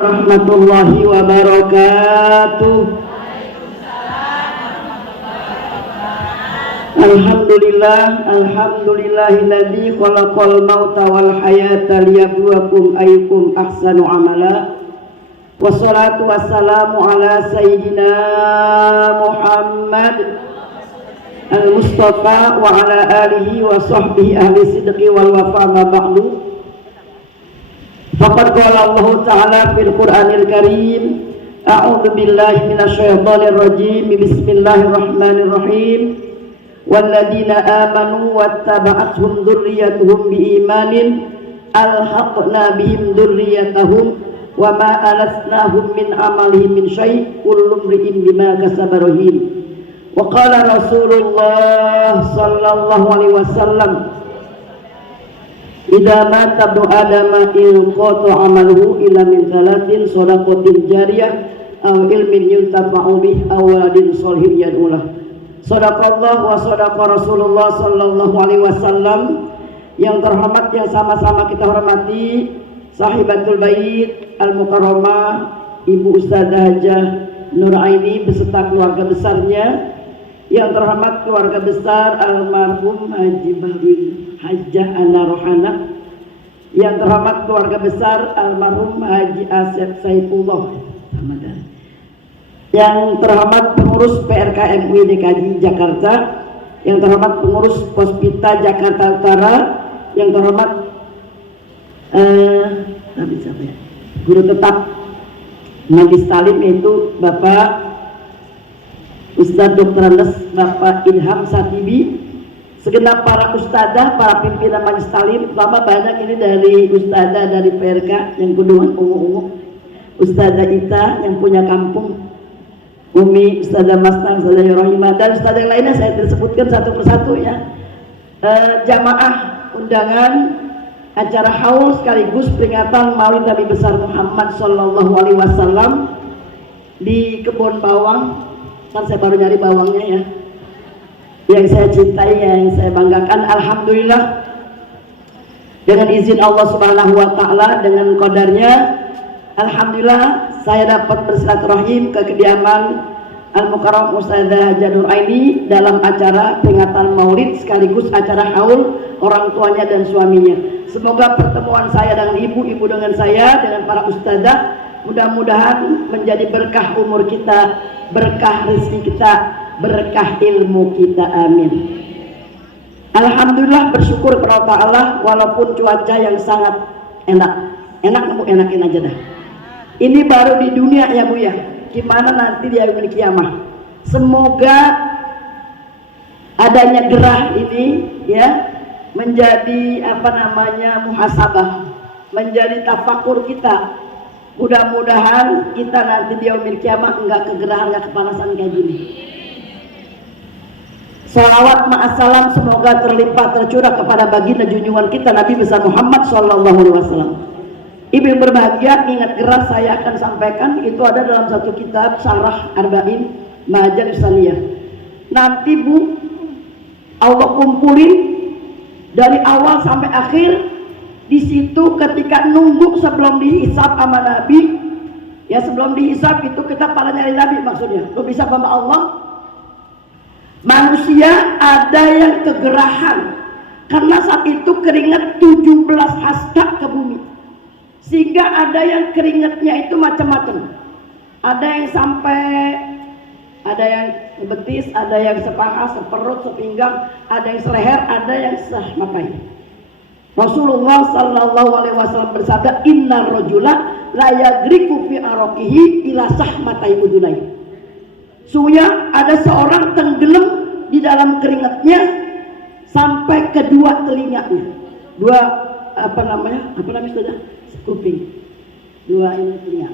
Warahmatullahi wabarakatuh. Alhamdulillahilladzi khalaqal mauta wal hayata liyabluwakum ayyukum ahsanu amala. Wassalatu wassalamu ala sayyidina Muhammad al-Mustafa wa ala alihi wa sahbihi ahli sidqi wal wafa ma ba'du. Faqad qala Allah Ta'ala fil Qur'anil Karim, a'udzu billahi minasyaitonir rajim, bismillahirrahmanirrahim. Walladzina amanu wattaba'athum dzurriyyatuhum biimanin alhaqna bihim dzurriyyatahum wa ma alasnahum min amalihim min syai' kullu imri'in bima kasaba rahin. Wa qala Rasulullah sallallahu alaihi wasallam, idza mata ibnu adama inqata amaluhu illa min salatin shadaqatin jariyah aw ilmin yuntafa'u bih aw waladin shalihin yad'ulah. Shadaqallah wa shadaqa Rasulullah sallallahu alaihi wasallam. Yang terhormat, yang sama-sama kita hormati, sahibatul bait al-mukarramah Ibu Ustadzah Hajah Nur Aini beserta keluarga besarnya. Yang terhormat keluarga besar almarhum Haji Bahrul Hajah Ana Rohana. Yang terhormat keluarga besar almarhum Haji Asep Saifullah. Yang terhormat pengurus PRK MUI DKI Jakarta. Yang terhormat pengurus Pospita Jakarta Utara. Yang terhormat guru tetap Magis Talim, yaitu Bapak Ustadz Dr. Andes Bapak Ilham Satibi, segenap para ustadzah, para pimpinan Majelis Talim, terutama banyak ini dari ustadzah dari PRK yang kudungan ungu-ungu, ustadzah Ita yang punya kampung, Umi, ustadzah Masnang, ustadzah Yorohimah, dan ustadzah yang lainnya saya tersebutkan satu persatu ya. Jamaah undangan acara haul sekaligus peringatan Maulid Nabi besar Muhammad Sallallahu Alaihi Wasallam di Kebun Bawang. Kan saya baru nyari bawangnya ya, yang saya cintai, yang saya banggakan. Alhamdulillah, dengan izin Allah Subhanahu wa Ta'ala, dengan qadarnya, alhamdulillah saya dapat bersilaturahim ke kediaman Al-Mukarram Ustadzah Hajah Nur Aini dalam acara peringatan Maulid sekaligus acara haul orang tuanya dan suaminya. Semoga pertemuan saya dengan ibu dengan saya, dengan para ustadzah, mudah-mudahan menjadi berkah umur kita, berkah rezeki kita, berkah ilmu kita, amin. Alhamdulillah, bersyukur kepada Allah walaupun cuaca yang sangat enakin aja dah. Ini baru di dunia ya Bu ya, gimana nanti di yaumil kiamah. Semoga adanya gerah ini ya menjadi muhasabah, menjadi tafakur kita. Mudah-mudahan kita nanti di yaumil kiamah enggak kegerahan, enggak kepanasan kayak gini. Salawat ma'assalam semoga terlimpah tercurah kepada baginda junjungan kita Nabi besar Muhammad Sallallahu Alaihi Wasallam. Ibu yang berbahagia, ingat keras saya akan sampaikan, itu ada dalam satu kitab Syarah Arba'in Majalis Saniyah. Nanti Bu, Allah kumpulin dari awal sampai akhir. Di situ ketika nunggu sebelum dihisab sama Nabi, ya sebelum dihisab itu kita pada nyari Nabi, maksudnya lu bisa sama Allah. Manusia ada yang kegerahan karena saat itu keringat 17 hasta ke bumi, sehingga ada yang keringatnya itu macam-macam. Ada yang sampai, ada yang betis, ada yang sepaha, seperut, sepinggang, ada yang seleher, ada yang semakai. Rasulullah Sallallahu Alaihi Wasallam bersabda, inna rojula la yagriku fi arokihi ila sahmatai udunai. Sungguhnya ada seorang tenggelam di dalam keringatnya sampai kedua telinganya, apa namanya sudah kuping, dua ini telinga.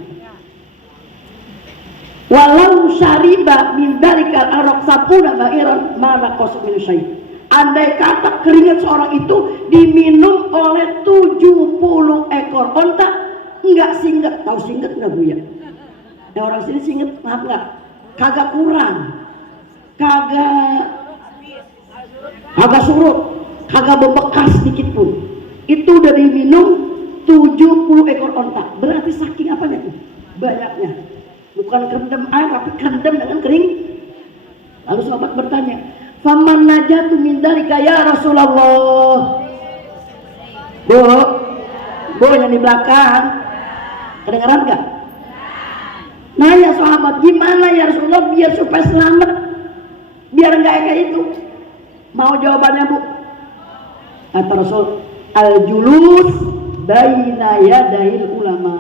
Walau syariba min dalikal arok sapuna ba'iran mana kosuk min syai'. Andai kata keringat seorang itu diminum oleh 70 ekor onta, enggak singget. Tahu singget enggak Bu ya? Orang sini singget, maaf enggak? Kagak kurang, kagak surut, kagak bebekas sedikit pun. Itu udah diminum 70 ekor onta. Berarti saking apanya tuh? Banyaknya. Bukan kerendam air, tapi kerendam dengan kering. Lalu sahabat bertanya, faman najatu min dzalika ya Rasulullah. Bu yang di belakang, kedengeran nggak? Nanya sahabat, gimana ya Rasulullah biar supaya selamat, biar nggak kayak itu? Mau jawabannya bu? Kata Rasul, al-julus baina yadail ulama.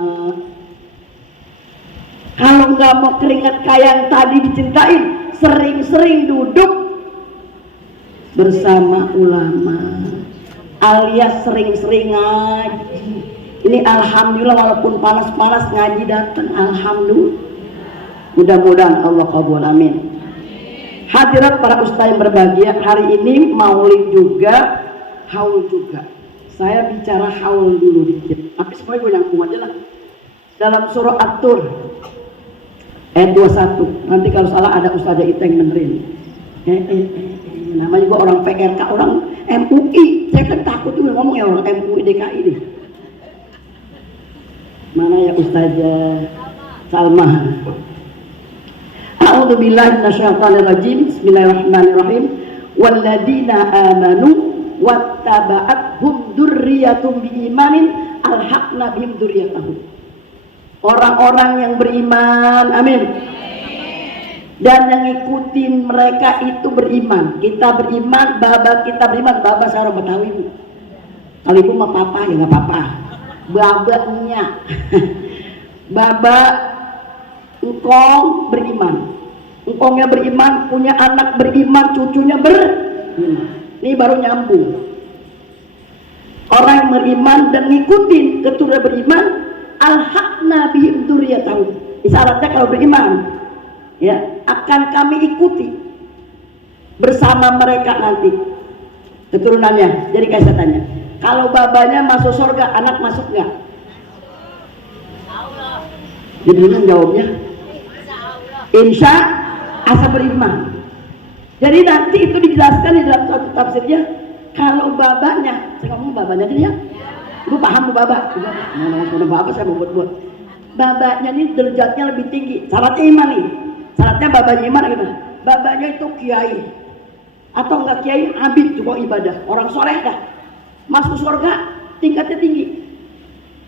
Kalau nggak mau keringat kayak yang tadi diceritain, sering-sering duduk bersama ulama, alias sering-sering ngaji. Ini alhamdulillah walaupun panas-panas ngaji datang, alhamdulillah. Mudah-mudahan Allah qabul, amin. Hadirat para ustaz yang berbahagia, hari ini maulid juga, haul juga. Saya bicara haul dulu dikit, tapi semuanya gue nyambung aja lah. Dalam surah At-Tur ayat 21, nanti kalau salah ada ustazah itu yang benerin. Namanya juga orang PRK, orang MUI. Saya kan takut juga ngomong ya orang MUI DKI deh. Mana ya ustazah Salma? A'udzubillahi minasyaitonirrajim. Bismillahirrahmanirrahim. Walladzina amanu wattaba'athum dzurriyyatum biimanin alhaqna bihim dzurriyyatahum. Orang-orang yang beriman, amin. Dan yang ngikutin mereka itu beriman. Kita beriman, baba kita beriman. Baba saya orang Betawi bu. Kalau ibu mah papa ya nggak apa-apa. Babanya, baba engkong beriman. Engkongnya beriman, punya anak beriman, cucunya beriman. Ini baru nyambung. Orang yang beriman dan ngikutin keturunan beriman, alhaqna bihim dzurriyyatahum. Isyaratnya kalau beriman, ya akan kami ikuti bersama mereka nanti keturunannya. Jadi kayak saya tanya, kalau babanya masuk surga, anak masuk nggak? Jadi jawabnya insya asa beriman. Jadi nanti itu dijelaskan di dalam suatu tafsirnya, kalau babanya, saya ngomong babanya aja ya, lu paham bu baba? Udah baba saya mau buat. Babanya ini derajatnya lebih tinggi. Syaratnya iman nih. Syaratnya babanya iman gimana? Babanya itu kiai atau enggak kiai, abid juga ibadah, orang soleh dah, masuk surga tingkatnya tinggi.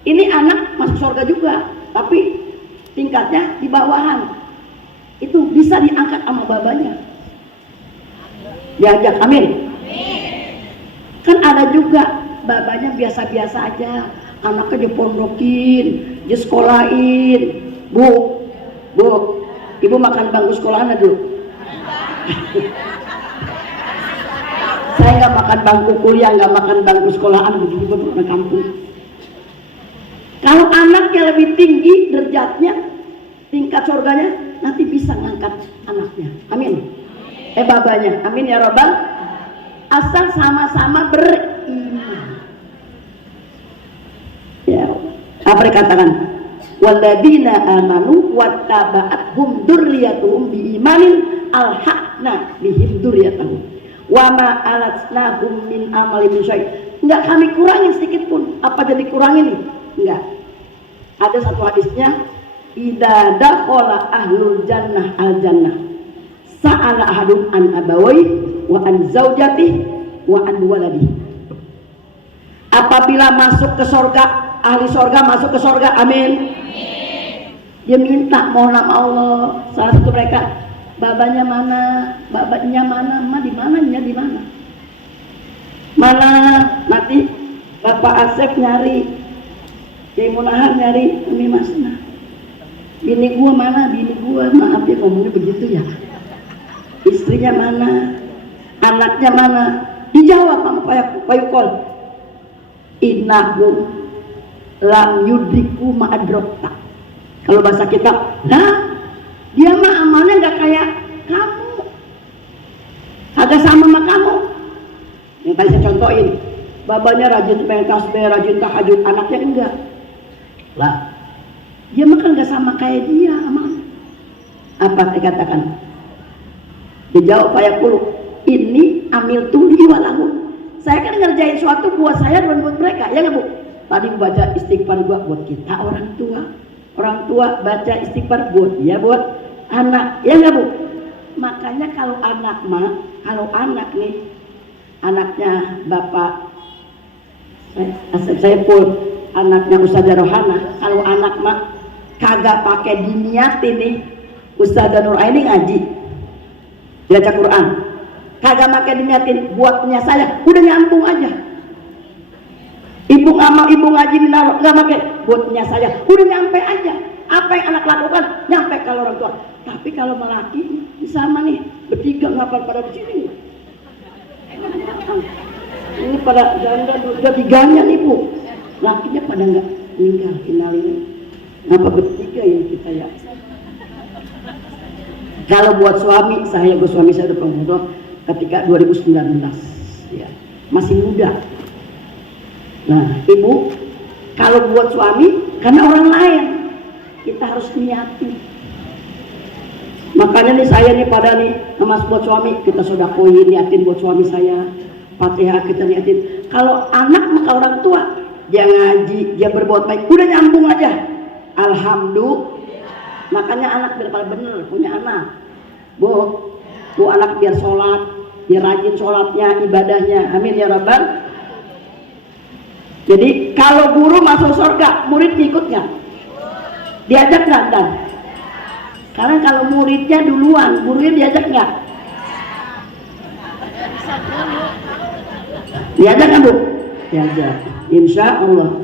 Ini anak masuk surga juga, tapi tingkatnya di bawahan. Itu bisa diangkat sama babanya. Diajak, amin. Kan ada juga babanya biasa-biasa aja, anaknya dipondokin, disekolahin. Bu, ibu makan bangku sekolahan dulu. Saya nggak makan bangku kuliah, nggak makan bangku sekolahan, begitu orang kampung. Kalau anaknya lebih tinggi derajatnya, tingkat surganya, nanti bisa ngangkat anaknya, amin. Babanya, amin ya robbal. Asal sama-sama beriman. Ya, apa dikatakan? Walladzina amanu wattaba'athum dzurriyyatuhum biimanin alhaqna bihim dzurriyyatahum wa ma alatnahum min amalihim syai'. Enggak kami kurangin sedikit pun. Apa jadi kurangin nih? Enggak. Ada satu hadisnya, idza dakhala ahlul jannah al jannah sa'ala ahadum an abawai wa an zaujati wa an waladi. Apabila masuk ke surga, ahli surga masuk ke surga, amin. Dia minta mohon nama Allah. Salah satu mereka, babanya mana, babanya mana, ma di mananya di mana? Mana nanti Bapak Asep nyari, Kiai Munahar nyari, Umi Masna. Bini gua mana? Bini gua, maaf ya ngomongnya begitu ya. Istrinya mana? Anaknya mana? Dijawab sama Pak Yukol, innahu lam yudriku ma'adrokta. Kalau bahasa kita, nah dia mah amalnya nggak kayak kamu, agak sama sama kamu. Yang tadi saya contohin, babanya rajin main tasbih, rajin tahajud, anaknya enggak. Lah, dia mah kan nggak sama kayak dia amal. Apa dikatakan? Dijawab Pak Yukol, ini amil tuli walahu. Saya kan ngerjain suatu buat saya dan buat mereka, ya nggak bu? Tadi baca istighfar gua buat kita orang tua baca istighfar buat dia, buat anak, ya nggak Bu? Makanya kalau anak nih, anaknya Bapak saya pun anaknya Ustazah Rohana, kalau anak mah kagak pakai diniatin nih, Ustazah Nur Aini ngaji baca Quran, kagak pakai diniatin buatnya saya, udah nyambung aja. Ibu ngaji minaro nggak pakai buatnya saya, udah nyampe aja. Apa yang anak lakukan nyampe kalau orang tua. Tapi kalau melaki sama nih bertiga ngapal pada di sini. Ini pada janda udah tiganya nih Bu, lakinya pada nggak meninggal ini. Ngapa bertiga ini kita ya? Kalau buat suami saya udah pembunuh ketika 2019 ya, masih muda. Nah Ibu, kalau buat suami karena orang lain kita harus niatin. Makanya nih saya nih pada nih emas buat suami kita sodakoin, niatin buat suami saya, Fatihah kita niatin. Kalau anak maka orang tua dia ngaji, dia berbuat baik, udah nyambung aja. Alhamdulillah. Makanya anak biar bener punya anak. Bu anak biar sholat, biar rajin sholatnya, ibadahnya. Amin ya Rabbal. Jadi kalau guru masuk surga, murid ikut nggak? Diajak nggak? Dan sekarang kalau muridnya duluan, gurunya diajak nggak? Diajak kan Bu? Diajak, insya Allah.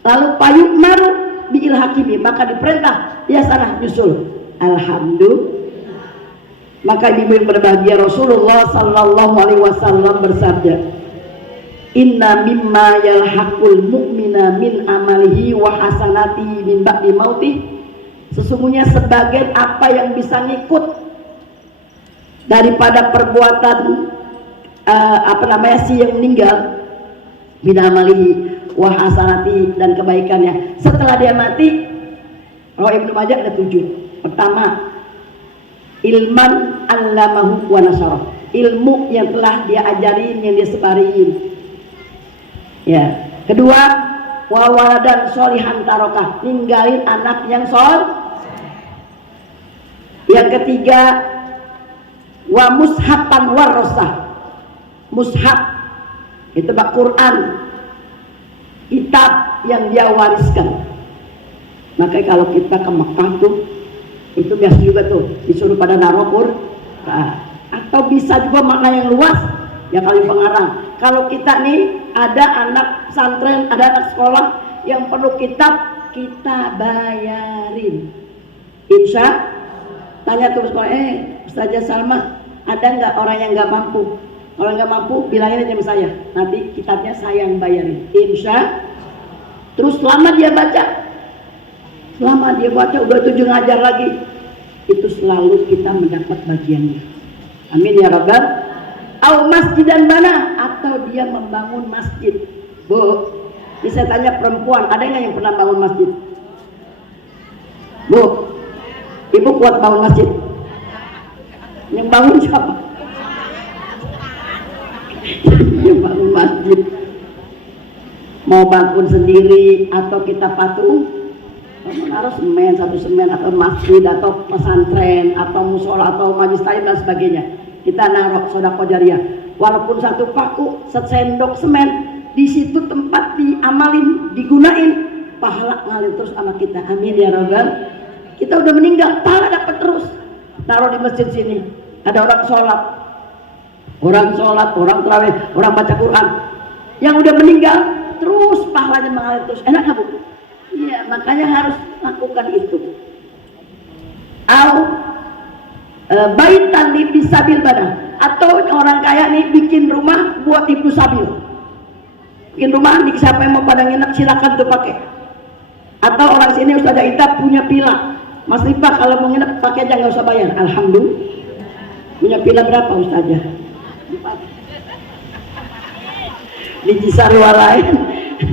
Lalu payung maru biilhakimi, maka diperintah dia sana nyusul. Alhamdulillah. Maka ibu yang berbahagia Rasulullah Sallallahu Alaihi Wasallam bersabda, Inna mimma yalhaqul mu'mina min amalihi wa hasanati min ba'di mautih. Sesungguhnya sebagian apa yang bisa ngikut daripada perbuatan si yang meninggal min amalihi wa hasanati, dan kebaikannya setelah dia mati. Rawi Ibnu Majah ada 7. Pertama, ilman allamahu wa nasarah, ilmu yang telah dia ajarin, yang dia sebarin. Ya, kedua, wa waladan sholihan tarokah, ninggalin anak yang soleh. Yang ketiga, wa mushafan warosah, mushaf itu bak Quran, kitab yang dia wariskan. Makanya kalau kita ke Mekah tuh itu biasa juga tuh disuruh pada narokur, atau bisa juga makna yang luas ya kali pengarang. Kalau kita nih ada anak pesantren, ada anak sekolah yang perlu kitab, kita bayarin. Insya tanya terus Ustazah Salma, ada nggak orang yang nggak mampu? Kalau nggak mampu bilangin aja sama saya, nanti kitabnya saya yang bayarin. Insya. Terus selama dia baca udah 7 ngajar lagi, itu selalu kita mendapat bagiannya. Amin ya Rabbal. Au masjidan bana, atau dia membangun masjid. Bu, ini saya tanya perempuan, ada nggak yang pernah bangun masjid? Bu, ibu kuat bangun masjid? Yang bangun siapa? Yang bangun masjid. Mau bangun sendiri atau kita patung, harus satu semen atau masjid atau pesantren atau musola atau majelis taklim dan sebagainya. Kita naruh sedekah jariah, walaupun 1 paku, 1 sendok semen, di situ tempat diamalin, digunain, pahala ngalir terus sama kita. Amin ya Rabbal. Kita udah meninggal, pahala dapat terus. Taruh di masjid sini, ada orang sholat, orang tarawih, orang baca Quran, yang udah meninggal terus pahalanya mengalir terus. Enak nggak Bu? Iya, makanya harus lakukan itu. Baitan li bisabil badan, atau orang kaya nih bikin rumah buat ibu sabil, bikin rumah nih, siapa yang mau pada nginep silakan tuh pakai. Atau orang sini Ustazah Ita punya villa, Mas Lipa kalau mau nginep pakai aja nggak usah bayar. Alhamdulillah. Punya villa berapa Ustazah? 4. Di Cisarua lain,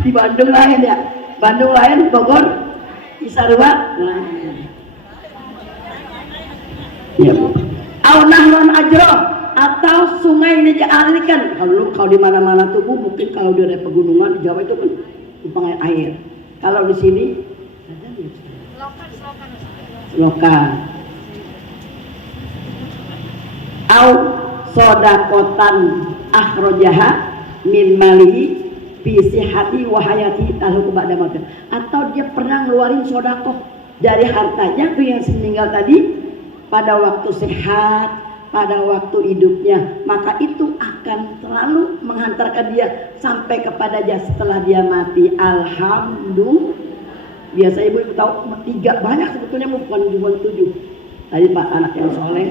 di Bandung lain ya, Bandung lain, Bogor, Cisarua lain. Ya Bu. Nahron ajro, atau sungai ini dialirkan. Kalau di mana-mana tuh Bu, mungkin kalau di daerah pegunungan di Jawa itu kan umpamanya air. Kalau di sini ada nih lokan. Au sodakotan akhrojaha min malihi fi sihati wa hayati tahu ba'da maut. Atau dia pernah ngeluarin sodakoh dari hartanya tuh yang meninggal tadi pada waktu sehat, pada waktu hidupnya, maka itu akan selalu menghantarkan dia sampai kepada dia setelah dia mati. Alhamdulillah. Biasa ibu tahu 3 banyak sebetulnya, bukan cuma 7. Tadi Pak anak yang soleh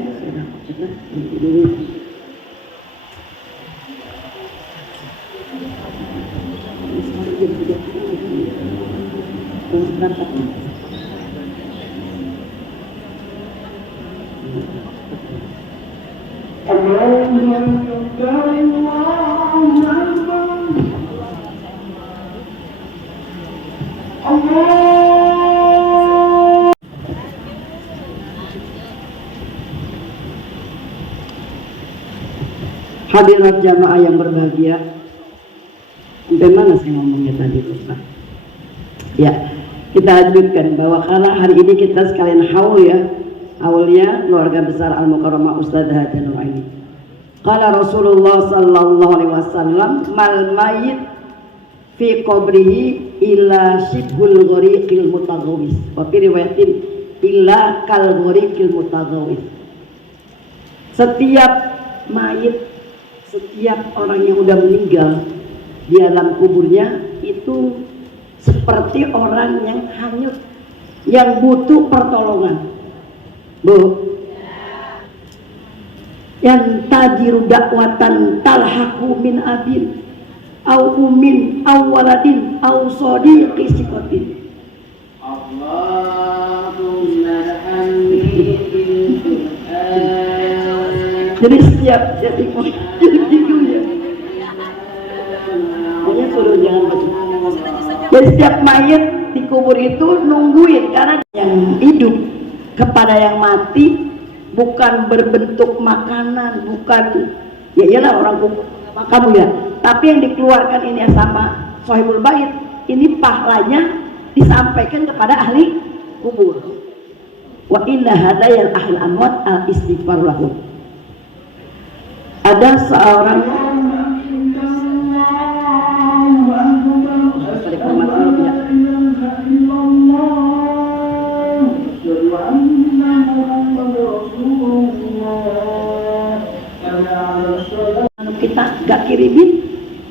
Hadirat jamaah yang berbahagia, sampai mana saya ngomongnya tadi Ustaz? Ya, kita lanjutkan bahwa karena hari ini kita sekalian haul ya, haulnya keluarga besar Al-Mukarramah Ustadzah Nur Aini. Qala Rasulullah sallallahu alaihi wasallam, mal mayyit fi qabrihi illa shibhul ghariqil mutaghawis. Wa fi riwayatin illa kal ghariqil mutaghawis. Setiap mayit, setiap orang yang udah meninggal di alam kuburnya itu seperti orang yang hanyut, yang butuh pertolongan. Bu, yang tajiru dakwatan talhaku min abin au umin au waladin au sodiqi sikotin. Allahumma amin. Jadi setiap jadi gitu ya. Hanya suruh jangan begitu. Jadi setiap mayat di kubur itu nungguin, karena yang hidup kepada yang mati bukan berbentuk makanan, bukan ya iyalah orang kubur kamu ya, tapi yang dikeluarkan ini sama sahibul bait, ini pahalanya disampaikan kepada ahli kubur. Wa inna hadayal ahli amwat al istighfar lahum. Ada seorang kita gak kirimin,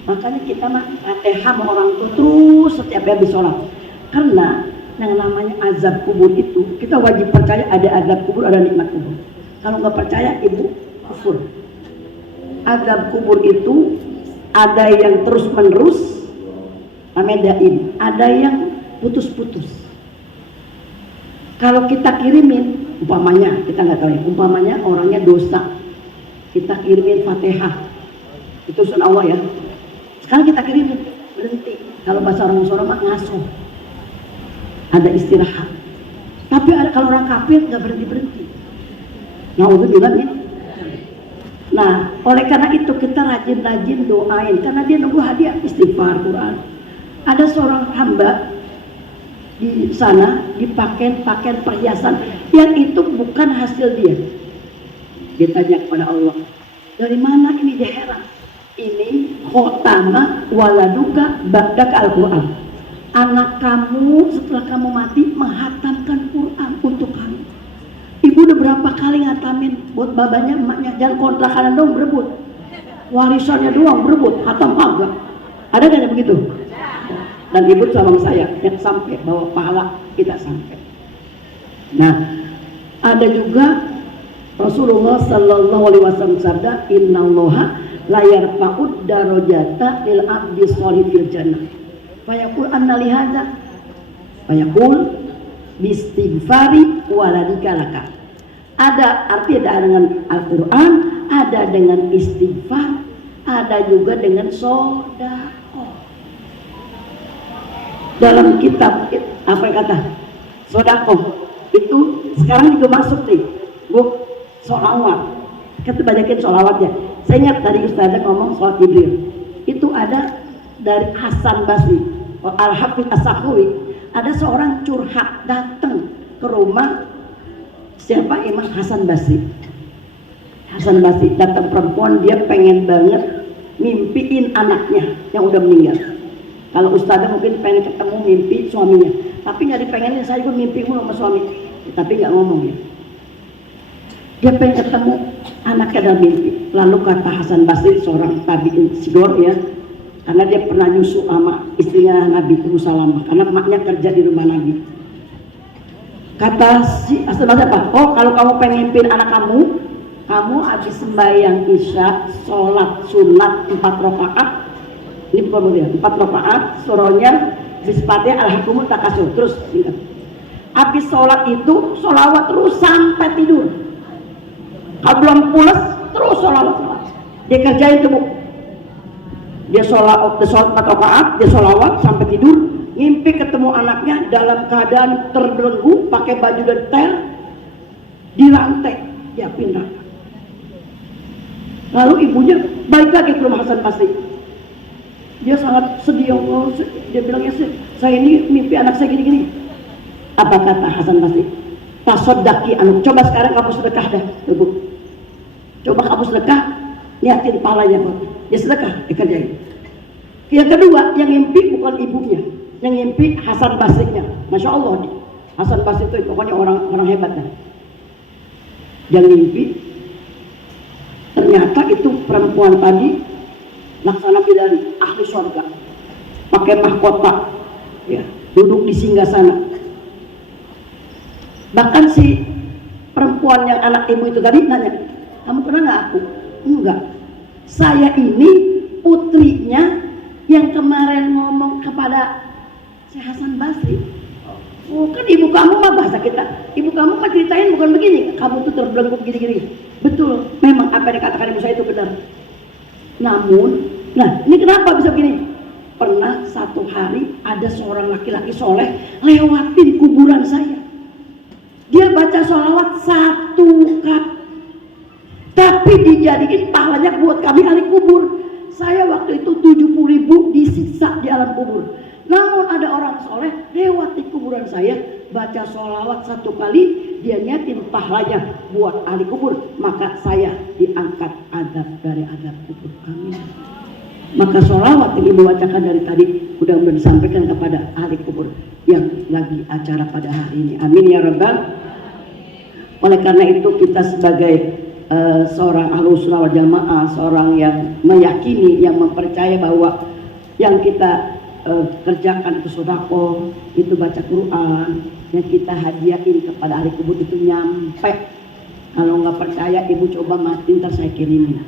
makanya kita mah Fatihah sama orang tua terus setiap habis sholat. Karena yang namanya azab kubur itu kita wajib percaya ada azab kubur, ada nikmat kubur. Kalau nggak percaya ibu kufur. Azab kubur itu ada yang terus menerus namanya daim, ada yang putus-putus. Kalau kita kirimin, umpamanya kita nggak tahu ya, umpamanya orangnya dosa, kita kirimin Fatihah itu sun Allah ya. Sekarang kita kirimin, berhenti. Kalau bahasa orang Sora mah ngasuh, ada istirahat. Tapi ada kalau orang kafir nggak berhenti. Nah untuk bilang ya. Nah oleh karena itu kita rajin-rajin doain, karena dia nunggu hadiah istighfar Quran. Ada seorang hamba di sana dipakai pakaian perhiasan yang itu bukan hasil dia. Ditanya kepada Allah, dari mana ini? Dia heran. Ini khotama waladuka ba'dak Al-Quran. Anak kamu setelah kamu mati menghatamkan Quran untuk kamu. Ibu udah berapa kali ngatamin buat babanya, emaknya, jangan kontrakan dong berebut, warisannya doang berebut, hatam kagak. Ada gak yang begitu? Dan ibu sama saya yang sampai bahwa pahala kita sampai. Nah ada juga Rasulullah sallallahu alaihi wasallam sabda, innallaha la yarfa'ud darajata lil abdi sholih fil jannah. Fayaqul anna li hadza. Fayaqul bistighfari waladika laka. Ada arti ada dengan Al-Qur'an, ada dengan istighfar, ada juga dengan sedekah. Dalam kitab apa yang kata? Sedekah itu sekarang juga masuk nih. Bu, sholawat. Kita banyakin sholawatnya. Saya ingat tadi Ustazah ngomong sholat Jibril. Itu ada dari Hasan Basri. Al-Hafidz As-Sakhawi, ada seorang curhat datang ke rumah siapa? Imam Hasan Basri. Hasan Basri datang perempuan, dia pengen banget mimpiin anaknya yang udah meninggal. Kalau ustazah mungkin pengen ketemu mimpi suaminya, tapi nggak dipengenin, saya juga mimpi sama suami, tapi nggak ngomong ya. Dia pengen ketemu anaknya dalam mimpi. Lalu kata Hasan Basri, seorang tabi'in sigor ya, karena dia pernah nyusu sama istrinya Nabi Ummu Salamah, karena emaknya kerja di rumah Nabi. Kata si Hasan Basri apa? Oh, kalau kamu pengen mimpin anak kamu, kamu habis sembahyang isya, sholat sunat 4 rakaat. Ini bukan dia, 4 rakaat, surahnya Bismillahirrahmanirrahim, Alhamdulillah takasur. Terus ingat, habis sholat itu sholawat terus sampai tidur. Kalau belum pulas terus sholawat. Dia kerjain itu, Bu. Dia sholat 4 rakaat, dia sholawat sampai tidur. Ngimpi ketemu anaknya dalam keadaan terbelenggu, pakai baju detail, di lantai, dia pindah. Lalu ibunya balik lagi ke rumah Hasan Basri. Dia sangat sedih, Allah. Dia bilangnya, saya ini mimpi anak saya gini-gini. Apa kata Hasan Basri? Tasoddaqi anu, coba sekarang kamu sedekah dah, Ibu. Coba kamu sedekah, niatin palanya, Bu. Dia sedekah, dikerjain. Yang kedua, yang mimpi bukan ibunya, yang mimpi Hasan Basrinya. Masya Allah, Hasan Basri itu pokoknya orang hebat dah. Yang mimpi ternyata itu perempuan tadi laksana bidadari ahli surga, pakai mahkota, ya, duduk di singgasana. Bahkan si perempuan yang anak ibu itu tadi nanya, kamu kenal nggak aku? Enggak, saya ini putrinya yang kemarin ngomong kepada si Hasan Basri. Oh, kan ibu kamu mah bahasa kita, ibu kamu mah ceritain bukan begini, kamu tuh terbelenggu gini-gini. Betul, memang apa yang dikatakan ibu saya itu benar. Namun, nah ini kenapa bisa begini? Pernah satu hari ada seorang laki-laki soleh lewatin kuburan saya. Dia baca sholawat 1 kali, tapi dijadiin pahalanya buat kami ahli kubur. Saya waktu itu 70.000 disiksa di alam kubur. Namun ada orang soleh lewat di kuburan saya, baca sholawat 1 kali, dia nyatin pahalanya buat ahli kubur, maka saya diangkat adab dari adab kubur. Amin. Maka sholawat yang ibu bacakan dari tadi mudah-mudahan disampaikan kepada ahli kubur yang lagi acara pada hari ini. Amin ya rabbal. Oleh karena itu kita sebagai seorang ahlus sunnah wal jamaah, seorang yang meyakini, yang mempercaya bahwa yang kita kerjakan itu sedekah, itu baca Quran, yang kita hadiahin kepada ahli kubur itu nyampe. Kalau nggak percaya ibu coba mati, ntar saya kirimin.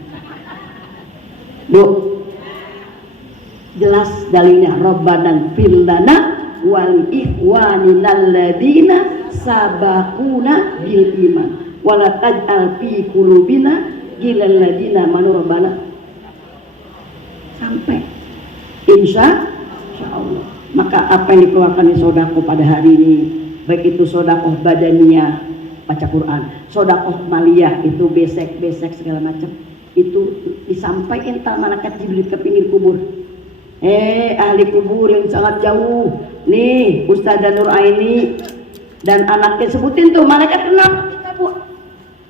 Bu, jelas dalilnya, Rabbana fir lana wal ikhwanina alladzina sabaquna bil iman wala taj'al fi qulubina ghillal ladzina amanu rabbana. Sampai insya Allah. Maka apa yang dikeluarkan di sodako pada hari ini, baik itu sodakoh badaniyah baca Quran, sodakoh maliyah itu besek segala macam, itu disampaikan tak malaikat Jibril ke pinggir kubur. Ahli kubur yang sangat jauh nih, Ustazah Nur Aini dan anaknya, sebutin tuh malaikat kenal kita, Bu.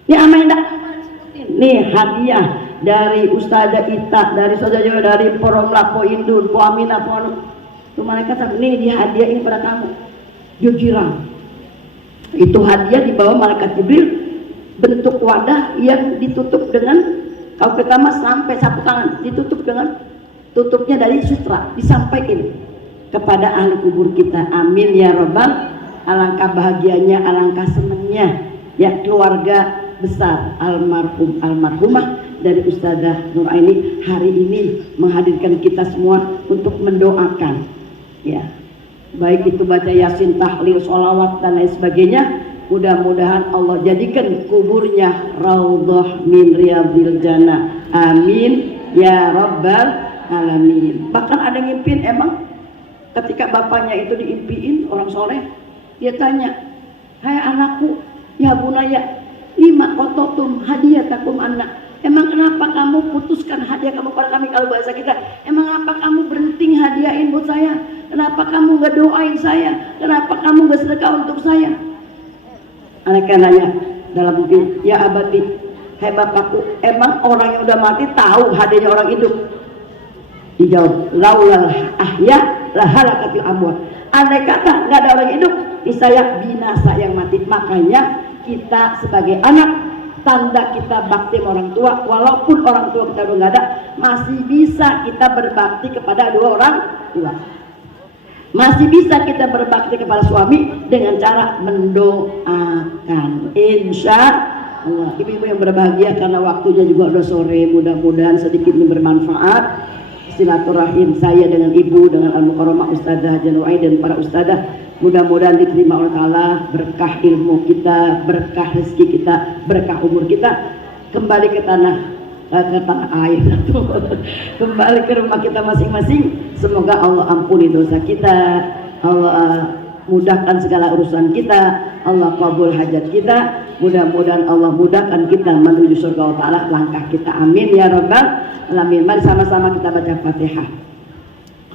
Ini Amanda sebutin. Nih hadiah dari Ustazah Ita, dari Saudara Jawa, dari Poromla, Po Indun, Po Aminah, Po Anu. Tuh malaikat nih dihadiahin pada kamu. Jujirang. Itu hadiah dibawa malaikat Jibril, bentuk wadah yang ditutup dengan, kalau kita mas sampai sapu tangan, ditutup dengan tutupnya dari sutra, disampaikan kepada ahli kubur kita. Amin ya robbal. Alangkah bahagianya, alangkah senangnya ya keluarga besar almarhum almarhumah dari Ustazah Nur Aini hari ini menghadirkan kita semua untuk mendoakan, ya, baik itu baca yasin, tahlil, sholawat dan lain sebagainya. Mudah-mudahan Allah jadikan kuburnya raudhah min riyadhil jannah. Amin ya rabbal alamin. Bahkan ada yang ngimpin, emang ketika bapaknya itu diimpiin orang soleh, dia tanya, hai anakku, ya bunaya, lima kototum hadiah takum anak. Emang kenapa kamu putuskan hadiah kamu pada kami? Kalau bahasa kita, emang apa kamu berhenti hadiahin buat saya? Kenapa kamu gak doain saya? Kenapa kamu gak sedekah untuk saya? Anaknya nanya dalam mungkin, ya abati, hai bapakku, emang orang yang udah mati tahu hadirnya orang hidup? Dijawab, laulal ahya lahalakatil amwat. Andai kata nggak ada orang hidup, niscaya binasa yang mati. Makanya kita sebagai anak, tanda kita bakti sama orang tua, walaupun orang tua kita udah nggak ada, masih bisa kita berbakti kepada dua orang tua. Masih bisa kita berbakti kepada suami dengan cara mendoakan. Insya Allah. Ibu-ibu yang berbahagia, karena waktunya juga udah sore, mudah-mudahan sedikit bermanfaat. Silaturahim saya dengan ibu, dengan Al-Mukarramah Ustadzah Januai dan para ustadzah, mudah-mudahan diterima oleh Allah, berkah ilmu kita, berkah rezeki kita, berkah umur kita, kembali ke tanah air, kembali ke rumah kita masing-masing. Semoga Allah ampuni dosa kita, Allah mudahkan segala urusan kita, Allah kabul hajat kita, mudah-mudahan Allah mudahkan kita menuju surga ta'ala langkah kita, amin ya rabbal alamin. Mari sama-sama kita baca Fatihah.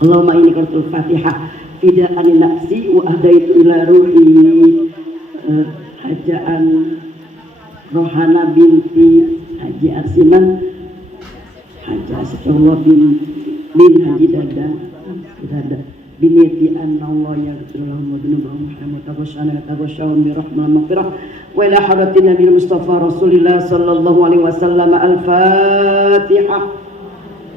Allahumma inni qara'tul Fatihah fida'an nafsi wa ahdaitu ila ruhi hajaan Rohana binti Haji Arsiman Haji Asyikallah bin Haji Dada biniyati anna Allah yaghfirullahu wa dunubahum wa taghashshawun bi rahmah maghfirah wa ila hadratin Nabi Mustafa Rasulillah sallallahu alaihi wasallam. Al-Fatihah.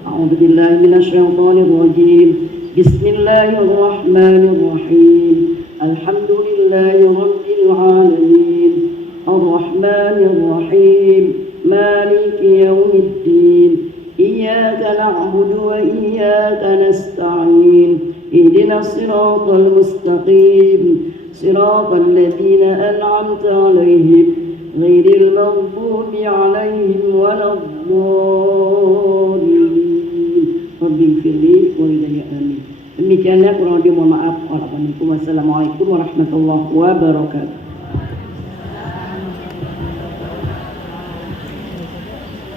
A'udzu billahi minasy syaithanir rajim. Bismillahirrahmanirrahim. Alhamdulillahi rabbil alamin. Ar-Rahmanir Rahim. Maliki yaumiddin. Iyyaka na'budu wa iyyaka nasta'in. اهدنا الصراط المستقيم صراط الذين أنعمت عليهم غير المغضوب عليهم ولا الضالين رب اغفر لي ولوالدي آمين. Demikiannya, kurang lebih mohon maaf. Wassalamualaikum warahmatullahi wabarakatuh.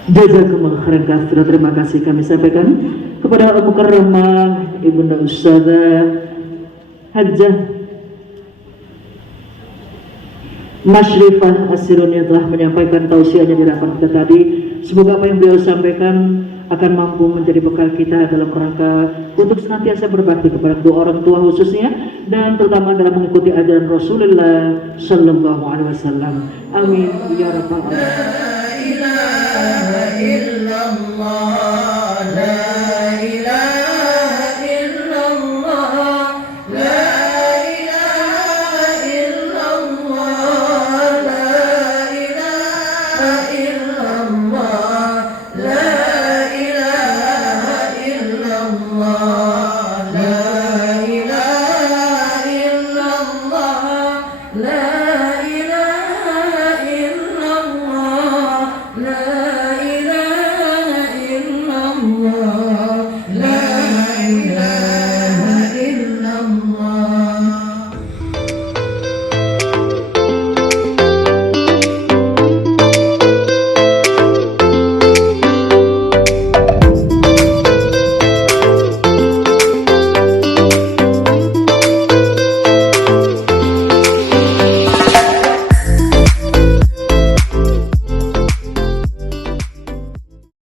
Jazakumullah khairan katsira. Terima kasih kami sampaikan kepada Al-Mukarramah Ibunda Ustadzah Hajjah Masyrifah Asirun yang telah menyampaikan tausiahnya di rapat kita tadi. Semoga apa yang beliau sampaikan akan mampu menjadi bekal kita dalam rangka untuk senantiasa berbakti kepada kedua orang tua khususnya, dan terutama dalam mengikuti ajaran Rasulullah Sallallahu Alaihi Wasallam. Amin ya rabbal alamin.